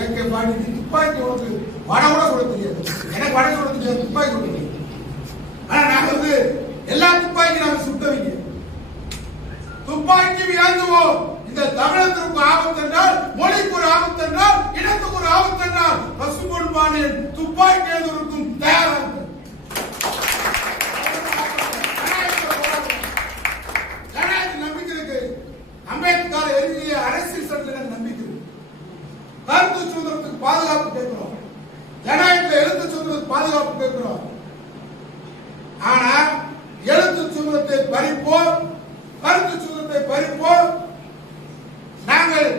AK பாடி துப்பாக்கி உனக்கு வட கூட சொல்ல தெரியாது, எனக்கு வட சொல்ல தெரியாது, துப்பாக்கி சொல்ல தெரியாது. ஆனா நாங்க எல்லா துப்பாக்கி நாங்க சுட்டவங்க. துப்பாக்கி ஏந்துவோம். இந்த தமிழகத்திற்கு ஆபத்து என்றால், மொழிக்கு ஒரு ஆபத்து என்றால், இனத்துக்கு ஒரு ஆபத்து என்றால் பசும்பொன் பாண்டியன் துப்பாக்கி ஏந்துவதற்கும் தயாராக நம்பிக்கை இருக்கு. அம்பேத்கர் எழுதிய அரசியல் சட்டத்தில் நம்பிக்கை இருக்கு. கருத்து சுதந்திரத்துக்கு பாதுகாப்பு கேட்கிறோம், ஜனநாயகத்தில் எழுத்து சுதந்திரத்துக்கு பாதுகாப்பு கேட்கிறோம். ஆனா எழுத்து சுதந்திரத்தை பறிப்போம், கருத்து சுதந்திரத்தை பறிப்போம். நாங்கள்